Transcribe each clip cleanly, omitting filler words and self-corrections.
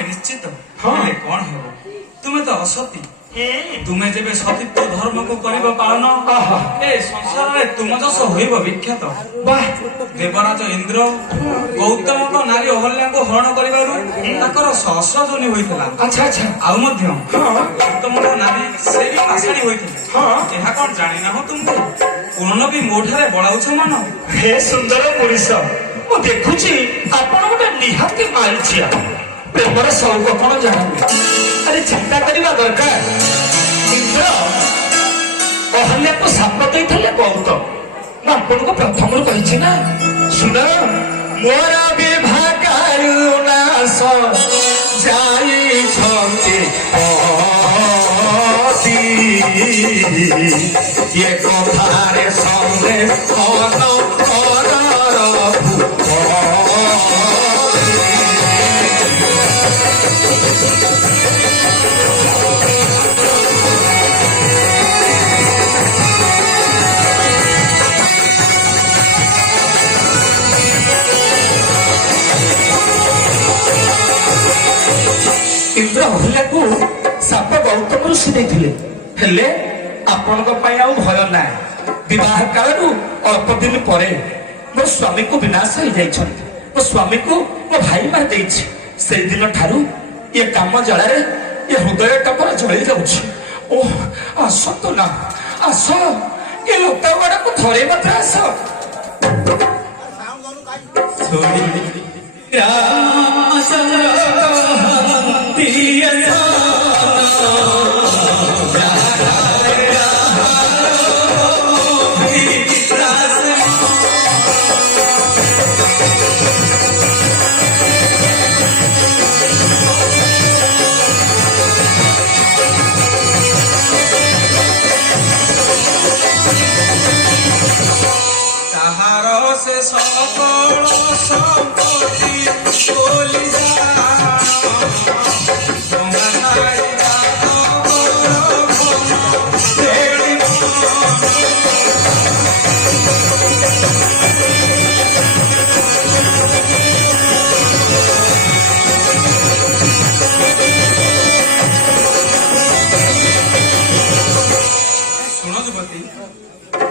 निश्चित कौन हो तुम्हें तो असती तुम्हें जब सतीत्व धर्म को करिबा पालन ए संसार रे तुम जस होइबो विख्यात देवराज इंद्र गौतम को नारी अहल्या को हरण करिबारु ताकर सहस्र जोनि होइतला अच्छा अच्छा आउ मध्य गौतम को नारी से भी पाषाणी होइतले एहा कोन जानि ना हो तुमको पूर्ण भी मोठारे बळाउछ मन हे सुंदर पुरुष मु देखुची आपण गोटे निहाती मालछिया प्रेमर सौक कौन जानू अरे चिंता करवा दरकार इंद्र अहल्या को साप देते गौतम मैं आपन को प्रथम कही ना सुन मोर विभागास जाई ये कथारे संगे इंद्र अहल्या को साप गौतम ऋषि देते आपण भय ना विवाह काल अल्प दिन पर मो स्वामी को विनाश हो जाइए मो स्वामी को मो भाई मार से दिन ठारू ये काम जलार ये हृदय टपर जली जाऊँ ओह आस तो ना आस ये लोटा गुड़ा को थरे मात्र आस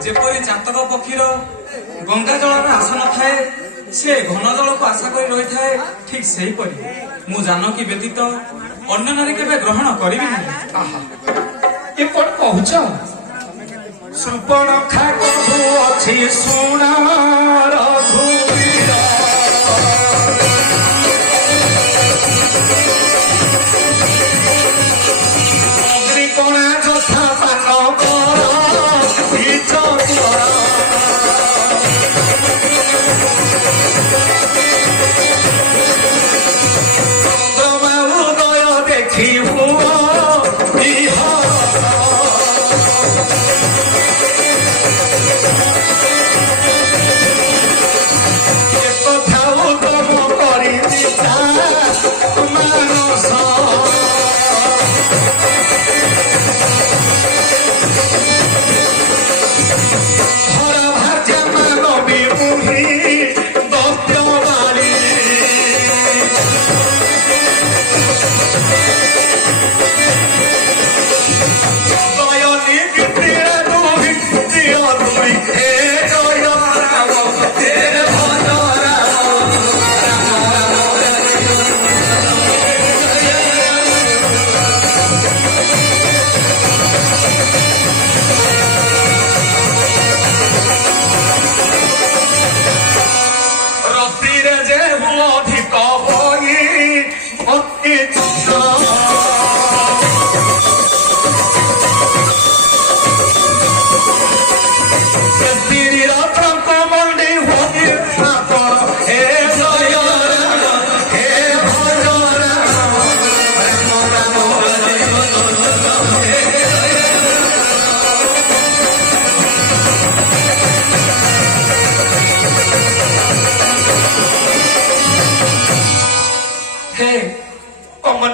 जेपरी चातक पक्षीर गंगा जल आशा न थाए से घन जल को आशा कर रही थाए ठीक से ही परी मु जानकी व्यतीत अन्य नारी केबे ग्रहण करिबि नहीं ये कोन कहूछ सुपर्णखा कबू अछि सुनार घुमीरा अग्निकोणा जथा पानव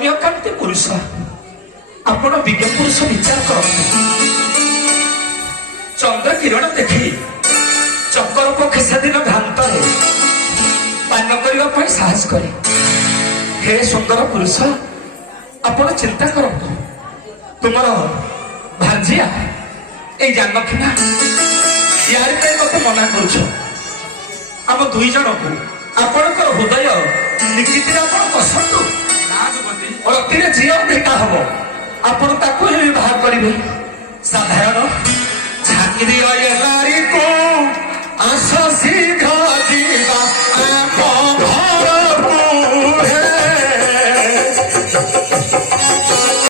ଅନ୍ୟକାନ୍ତି ପୁରୁଷ ଆପଣ ବିଜ୍ଞ ପୁରୁଷ ବିଚାର କରନ୍ତୁ ଚନ୍ଦ୍ର କିରଣ ଦେଖି ଚକର ପକ୍ଷେ ସେଦିନ ଭ୍ରାନ୍ତରେ ପାନ କରିବା ପାଇଁ ସାହସ କରେ ହେ ସୁନ୍ଦର ପୁରୁଷ ଆପଣ ଚିନ୍ତା କରନ୍ତୁ ତୁମର ଭାଞ୍ଜିଆ ଏଇ ଜାନକିନା ୟାରି ପାଇଁ ମତେ ମନା କରୁଛ ଆମ ଦୁଇ ଜଣକୁ ଆପଣଙ୍କର ହୃଦୟ ନିକିତିରେ ଆପଣ ବସନ୍ତୁ ନା ଯୁବତୀ ଅତିରେ ଝିଅ ଭେଟା ହବ ଆପଣ ତାକୁ ହିଁ ବିବାହ କରିବେ ସାଧାରଣ ଚାକିରି ନାରୀକୁ ଆସ ଶୀଘ୍ର